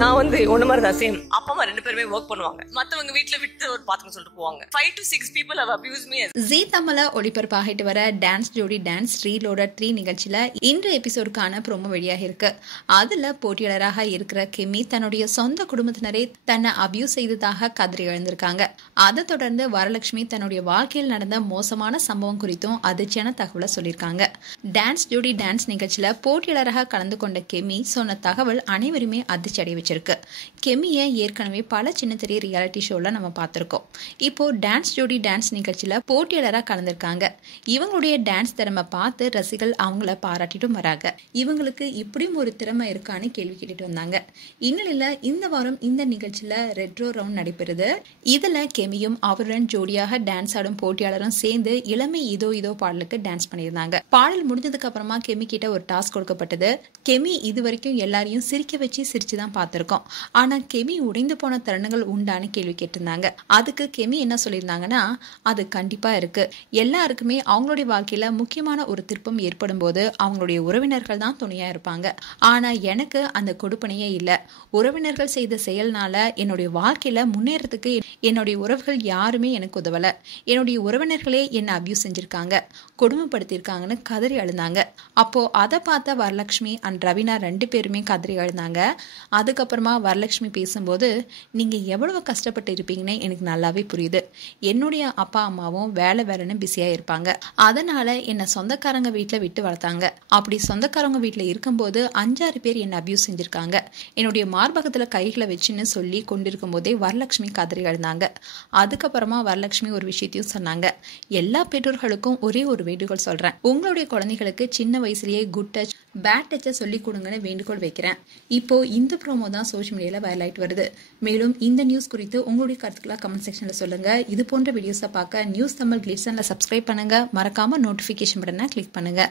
நான் வந்து ஒண்ணு மாதிரி தான் சேம். அப்பா அம்மா 2 பேருமே ஒர்க் பண்ணுவாங்க. மத்தவங்க வீட்ல விட்டு ஒரு பாத்துக்க சொல்லிட்டு போவாங்க. 5 to 6 people have abused me. ஜீ தமிழ்ல ஒளிபரப்பாகிட்டு வர டான்ஸ் ஜோடி டான்ஸ் ரீலோடட் 3 நிகழ்ச்சியில இன்று எபிசோடுக்கான ப்ரோமோ வெளியாக இருக்கு. அதுல போட்டியாளராக இருக்கிற கிமி தன்னுடைய சொந்த குடும்பத்தினரை தன்னை அபியூஸ் செய்ததாக கதறி எழுந்திருக்காங்க. அதை தொடர்ந்து வரலட்சுமி தன்னுடைய வாழ்க்கையில் நடந்த மோசமான சம்பவம் குறித்தும் அதிர்ச்சியான தகவலை சொல்லியிருக்காங்க. டான்ஸ் ஜோடி டான்ஸ் நிகழ்ச்சியில போட்டியாளராக கலந்து கொண்ட கெமி சொன்ன தகவல் அனைவருமே அதிர்ச்சி அடைய வச்சிருக்கு. கெமியை ஏற்கனவே பல சின்னத்திரை ரியாலிட்டி ஷோல நம்ம பார்த்திருக்கோம். இப்போ டான்ஸ் ஜோடி டான்ஸ் நிகழ்ச்சியில போட்டியாளராக கலந்திருக்காங்க. இவங்களுடைய டான்ஸ் திறமை பார்த்து ரசிகர்கள் அவங்கள பாராட்டிட்டும் வராங்க. இவங்களுக்கு இப்படியும் ஒரு திறமை இருக்கான்னு கேள்வி கேட்டுட்டு வந்தாங்க. இந்நிலையில இந்த வாரம் இந்த நிகழ்ச்சியில ரெட்ரோ ரவுண்ட் நடைபெறுது. இதுல கெமியும் அவருடன் ஜோடியாக டான்ஸ் ஆடும் போட்டியாளரும் சேர்ந்து இளமை இதோ இதோ பாடலுக்கு டான்ஸ் பண்ணியிருந்தாங்க. பாடல் முடிஞ்சதுக்கு அப்புறமா கெமி கிட்ட ஒரு டாஸ்க் கொடுக்கப்பட்டது. கெமி இது வரைக்கும் எல்லாரையும் சிரிக்க வச்சு சிரிச்சுதான் பார்த்திருக்கோம். ஆனா கெமி உடைந்து போன தருணங்கள் உண்டான்னு கேள்வி கேட்டிருந்தாங்க. அதுக்கு கெமி என்ன சொல்லியிருந்தாங்கன்னா, அது கண்டிப்பா இருக்கு. எல்லாருக்குமே அவங்களுடைய வாழ்க்கையில முக்கியமான ஒரு திருப்பம் ஏற்படும் போது அவங்களுடைய உறவினர்கள் தான் துணையா இருப்பாங்க. ஆனா எனக்கு அந்த கொடுப்பனையே இல்லை. உறவினர்கள் செய்த செயல்னால என்னுடைய வாழ்க்கையில முன்னேறதுக்கு என்னுடைய உறவுகள் யாருமே எனக்கு உதவல. என்னுடைய உறவினர்களே என்ன அபியூஸ் செஞ்சிருக்காங்க, கொடுமைப்படுத்திருக்காங்கன்னு கதறி அழுந்தாங்க. அப்போ அதை பார்த்த வரலட்சுமி அண்ட் ரவீனா 2 பேருமே கதறி அழுந்தாங்க. அதுக்கப்புறமா வரலட்சுமி பேசும்போது, நீங்க எவ்வளவு கஷ்டப்பட்டு இருப்பீங்கன்னு எனக்கு நல்லாவே புரியுது. என்னுடைய அப்பா அம்மாவும் வேலைன்னு பிஸியா இருப்பாங்க. அதனால என்ன சொந்தக்காரங்க வீட்டுல விட்டு வளர்த்தாங்க. அப்படி சொந்தக்காரங்க வீட்டுல இருக்கும்போது 5-6 பேர் என்ன அபியூஸ் செஞ்சிருக்காங்க. என்னுடைய மார்பகத்துல கைகளை வச்சுன்னு சொல்லி கொண்டிருக்கும் போதே வரலட்சுமி கதறி அழுந்தாங்க. அதுக்கப்புறமா வரலட்சுமி ஒரு விஷயத்தையும் சொன்னாங்க. எல்லா பெற்றோர்களுக்கும் ஒரே ஒரு வேண்டுகோள் சொல்றேன். உங்களுடைய குழந்தைகளுக்கு சின்ன வயசுலயே குட் டச் பேட் டச்சை சொல்லி கொடுங்கன்னு வேண்டுகோள் வைக்கிறேன். இப்போ இந்த ப்ரோமோ தான் சோஷியல் மீடியால வைரல் ஆயிட்டு வருது. மேலும் இந்த நியூஸ் குறித்து உங்களுடைய கருத்துக்களை கமெண்ட் செக்ஷன்ல சொல்லுங்க. இது போன்ற வீடியோஸை பார்க்க நியூஸ் தமிழ் கிளிட்ஸ் சேனலை சப்ஸ்கிரைப் பண்ணுங்க. மறக்காம நோட்டிபிகேஷன் பட்டனை கிளிக் பண்ணுங்க.